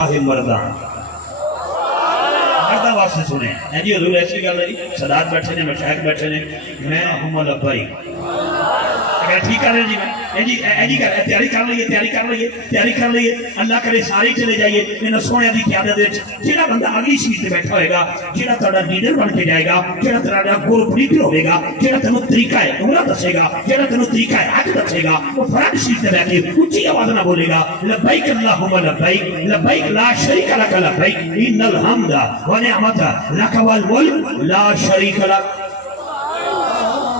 مردان مردان واسطے سنے ہیں جی حضور ایسی گل ہے صدات بیٹھے نے مشاہد بیٹھے نے میں ہوں لبائی اگر ٹھیک کر رہے جی میں جی تیاری کر لئیے اللہ کرے سارے چلے جائیے انہوں سونے دی قیادت دے جیڑا بندہ اگلی سیٹ پہ بیٹھا ہوئے گا جیڑا تڑا لیڈر بن کے جائے گا جیڑا تڑا گروپ لیڈر ہوئے گا جیڑا تنو طریقہ ہے عمرہ دسے گا جیڑا تنو طریقہ ہے حج دسے گا وہ فرد سیٹ پہ بیٹھے اونچی آواز نہ بولے گا لبیک اللہم لبیک لبیک لا شریک لک لبیک ان الحمد ونعمت لک والملک لا شریک لک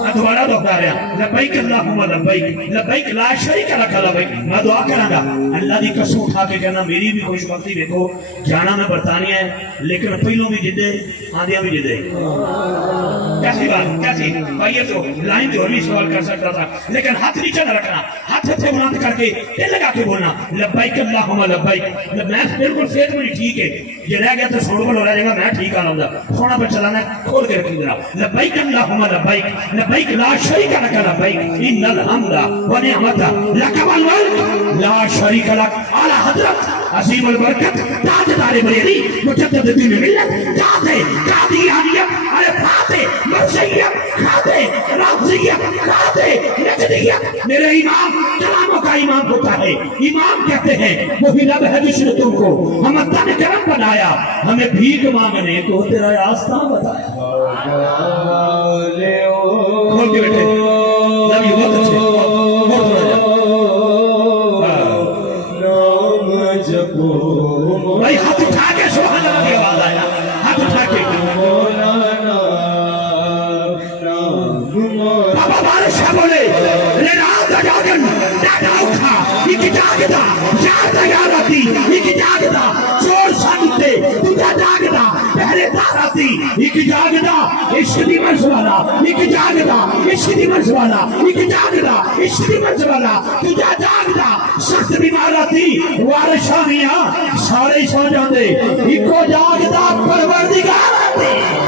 میں دوبارہ دعا رہا ہوں لبیک اللہم لبیک لبیک لا شریک لک لبیک میں دعا کروں گا اللہ دی قسم اٹھا کے کہنا میری بھی خوش بختی دیکھو جانا میں برطانیہ ہے لیکن پہلوں بھی جدے آدھیاں بھی جدے کیسی بات کیسی بھائی یہ تو لائن جو بھی سوال کر سکتا تھا لیکن ہاتھ نیچے نہ رکھنا ہاتھ سے بلند کر کے دل لگا کے بولنا لبیک اللہم لبیک میں بالکل صحت میں ٹھیک ہے یہ رہ گیا تو سوڑ بل ہو رہا جائے گا میں ٹھیک آ رہا ہوں سونا پر چلانا کھول کے رکھی ذرا لبیک اللہم لبیک لبیک لا شریک لک لبیک ان الحمد ونعمت لک والملک لا شریک لک اعلی حضرت عظیم البرکت تاجدار بریلی مجدد دین ملت قادیانیت فاتح مرثیت خاتح رافضیت خاتح نجدیت میرے امام کلاموں کا امام ہوتا ہے امام کہتے ہیں وہی رب ہے جس نے تم کو ہمیں تن کرم بنایا ہمیں بھیک مانگنے کو تیرا راستہ بتایا کھول کے بیٹھے نبی بہت اچھے بھائی ہاتھ اٹھا کے سبحان اللہ کی آواز آیا ہاتھ اٹھا کے بابا بارشاہ بولے رات جاگن ڈاڈا اٹھا ایک جاگدا جاگدا یاراتی ایک جاگدا چور سانتے تجھا جاگدا پہلے داراتی ایک جاگدا عشق دی مرز والا ایک جاگدا عشق دی مرز والا ایک جاگدا عشق دی مرز والا تجھا جاگدا سخت بیماراتی وارشانیاں سارے سو جاندے ایکو جاگدا پروردگار آتی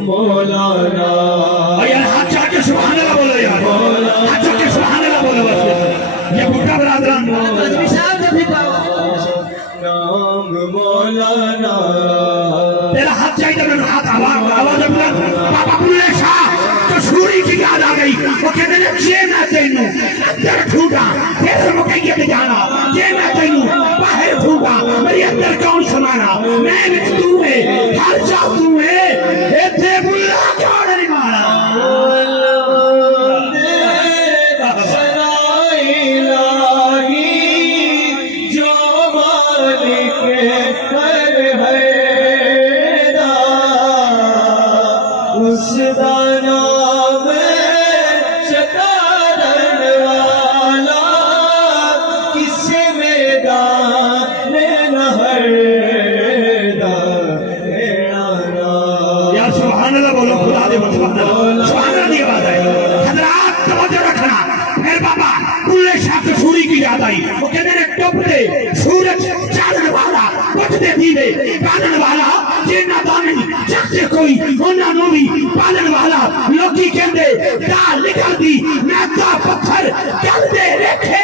مولانا ہاتھ چاہ کے سبحان اللہ بولو یار ہاتھ چاہ کے سبحان اللہ بولو بس یہ بھٹا برادران نام مولانا تیرا ہاتھ چاہیے میں ہاتھ آواز بابا بلے شاہ تو سوری کی یاد آ گئی وہ کہتے ہیں جے میں تینوں اندر ٹھوٹا پھر مقید جانا جے میں تینوں باہر ٹھوٹا میری اندر کون سمانا میں وچ تو ہے ہر جا تو ہے ایتھے بلا کیوں نہیں مارا وہ کہتے ہیں ٹوپتے سورج چاندن والا بچتے دیوے پالن والا جینا دانن چکتے کوئی ہونا نوی پالن والا لوکی کہتے دا لکھل دی میں دا پتھر چل دے رکھے